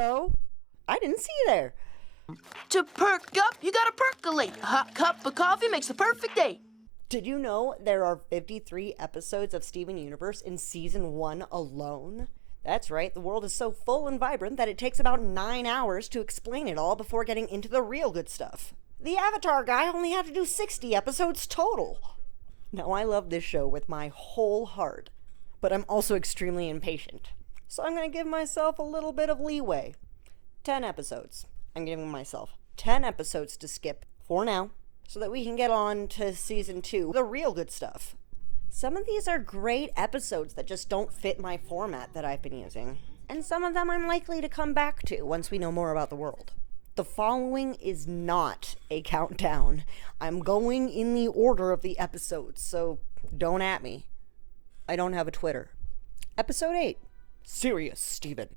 Hello. I didn't see you there. To perk up, you gotta percolate. A hot cup of coffee makes the perfect day. Did you know there are 53 episodes of Steven Universe in Season 1 alone? That's right, the world is so full and vibrant that it takes about 9 hours to explain it all before getting into the real good stuff. The Avatar guy only had to do 60 episodes total. Now, I love this show with my whole heart, but I'm also extremely impatient. So I'm going to give myself a little bit of leeway. 10 episodes. I'm giving myself 10 episodes to skip for now, so that we can get on to Season 2, the real good stuff. Some of these are great episodes that just don't fit my format that I've been using, and some of them I'm likely to come back to once we know more about the world. The following is not a countdown. I'm going in the order of the episodes, so don't at me. I don't have a Twitter. Episode 8. Serious, Steven.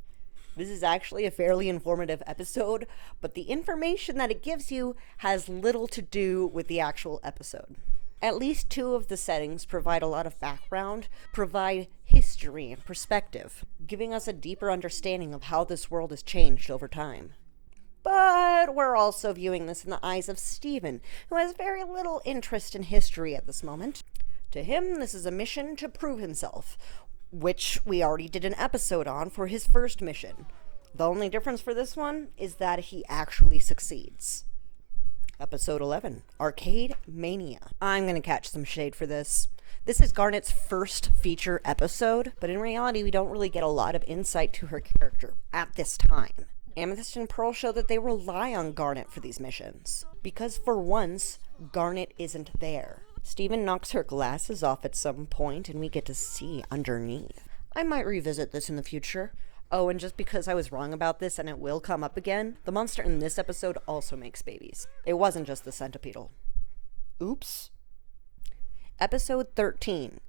This is actually a fairly informative episode, but the information that it gives you has little to do with the actual episode. At least 2 of the settings provide a lot of background, provide history and perspective, giving us a deeper understanding of how this world has changed over time. But we're also viewing this in the eyes of Steven, who has very little interest in history at this moment. To him, this is a mission to prove himself, which we already did an episode on for his first mission. The only difference for this one is that he actually succeeds. Episode 11, Arcade Mania. I'm gonna catch some shade for this. This is Garnet's first feature episode, but in reality we don't really get a lot of insight to her character at this time. Amethyst and Pearl show that they rely on Garnet for these missions, because for once, Garnet isn't there. Steven knocks her glasses off at some point, and we get to see underneath. I might revisit this in the future. Oh, and just because I was wrong about this, and it will come up again, the monster in this episode also makes babies. It wasn't just the centipedal. Oops. Episode 13.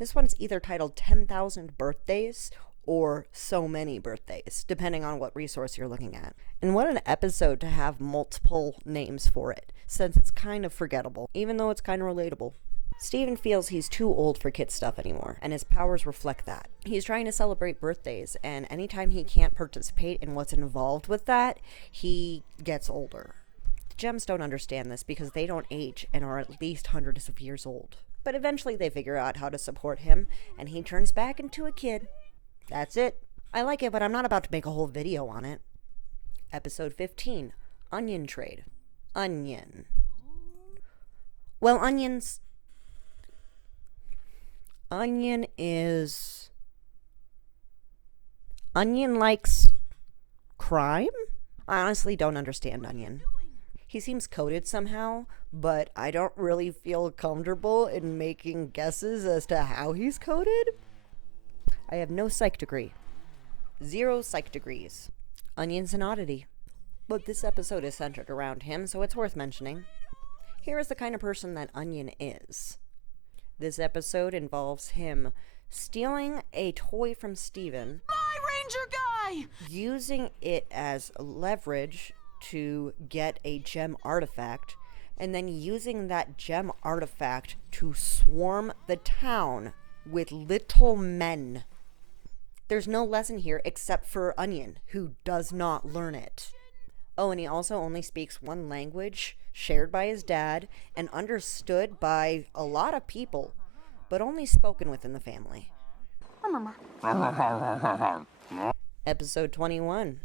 This one's either titled 10,000 Birthdays or So Many Birthdays, depending on what resource you're looking at. And what an episode to have multiple names for it, since it's kind of forgettable, even though it's kind of relatable. Steven feels he's too old for kid stuff anymore, and his powers reflect that. He's trying to celebrate birthdays, and anytime he can't participate in what's involved with that, he gets older. The gems don't understand this because they don't age and are at least hundreds of years old. But eventually they figure out how to support him, and he turns back into a kid. That's it. I like it, but I'm not about to make a whole video on it. Episode 15, Onion Trade. Onion. Well, Onion likes crime? I honestly don't understand Onion. He seems coded somehow, but I don't really feel comfortable in making guesses as to how he's coded. I have no psych degree. 0 psych degrees. Onion's an oddity. But this episode is centered around him, so it's worth mentioning. Here is the kind of person that Onion is. This episode involves him stealing a toy from Steven, My Ranger guy! using it as leverage to get a gem artifact, and then using that gem artifact to swarm the town with little men. There's no lesson here except for Onion, who does not learn it. Oh, and he also only speaks one language, shared by his dad, and understood by a lot of people, but only spoken within the family. Episode 21,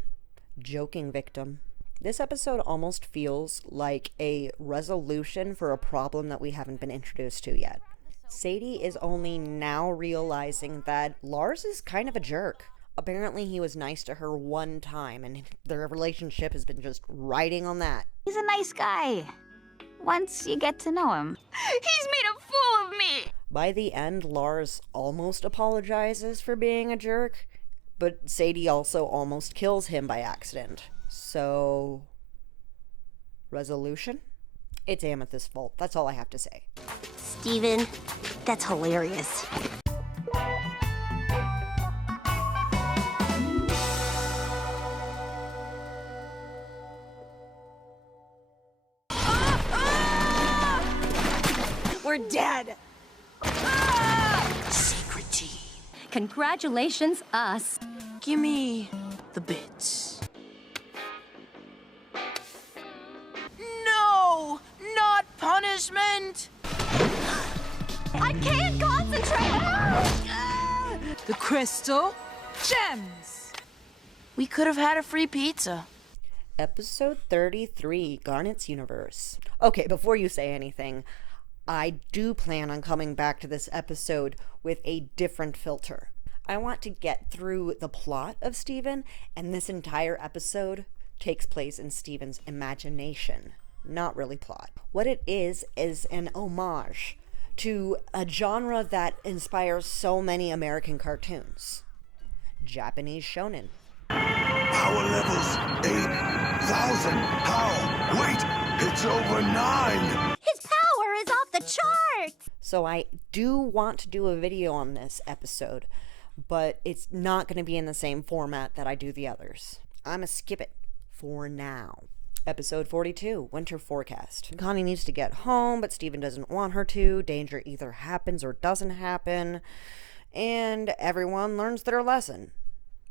Joking Victim. This episode almost feels like a resolution for a problem that we haven't been introduced to yet. Sadie is only now realizing that Lars is kind of a jerk. Apparently he was nice to her one time, and their relationship has been just riding on that. He's a nice guy. Once you get to know him. He's made a fool of me! By the end, Lars almost apologizes for being a jerk, but Sadie also almost kills him by accident. So, resolution? It's Amethyst's fault. That's all I have to say. Steven, that's hilarious. We're dead! Secret team. Congratulations, us. Gimme the bits. punishment! I can't concentrate! The crystal gems! We could have had a free pizza. Episode 33, Garnet's Universe. Okay, before you say anything, I do plan on coming back to this episode with a different filter. I want to get through the plot of Steven, and this entire episode takes place in Steven's imagination, not really plot. What it is an homage to a genre that inspires so many American cartoons. Japanese shonen. Power levels 8,000. How? Wait, it's over 9. His power is off the charts! So I do want to do a video on this episode, but it's not going to be in the same format that I do the others. I'm going to skip it for now. Episode 42, Winter Forecast. Connie needs to get home, but Steven doesn't want her to. Danger either happens or doesn't happen, and everyone learns their lesson.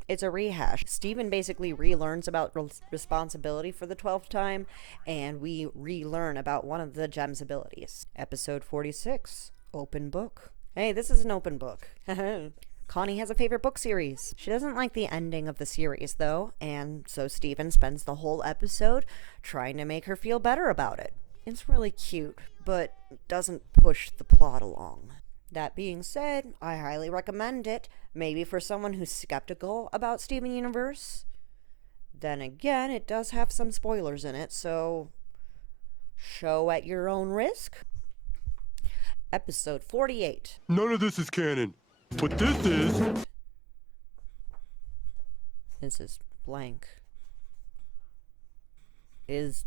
It's a rehash. Steven basically relearns about responsibility for the 12th time, and we relearn about one of the gem's abilities. Episode 46, Open Book. Hey, this is an open book. Connie has a favorite book series. She doesn't like the ending of the series, though, and so Steven spends the whole episode trying to make her feel better about it. It's really cute, but doesn't push the plot along. That being said, I highly recommend it, maybe for someone who's skeptical about Steven Universe. Then again, it does have some spoilers in it, so show at your own risk. Episode 48. None of this is canon, but this is. This is blank. Is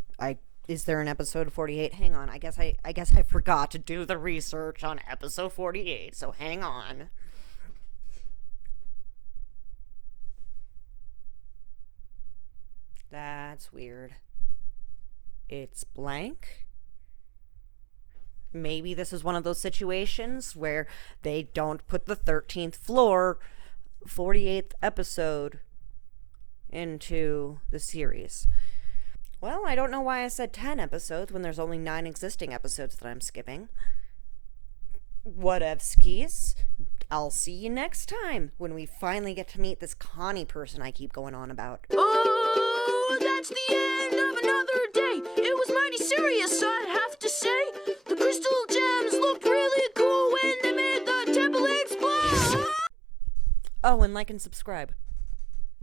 there an episode 48? Hang on, I guess I forgot to do the research on episode 48, so hang on. That's weird. It's blank. Maybe this is one of those situations where they don't put the 13th floor 48th episode into the series. Well, I don't know why I said 10 episodes when there's only 9 existing episodes that I'm skipping. Whatevskis. I'll see you next time when we finally get to meet this Connie person I keep going on about. Oh, that's the end of another day. It was mighty serious, I have to say. The crystal gems looked really cool when they made the temple explode. Oh, and like and subscribe.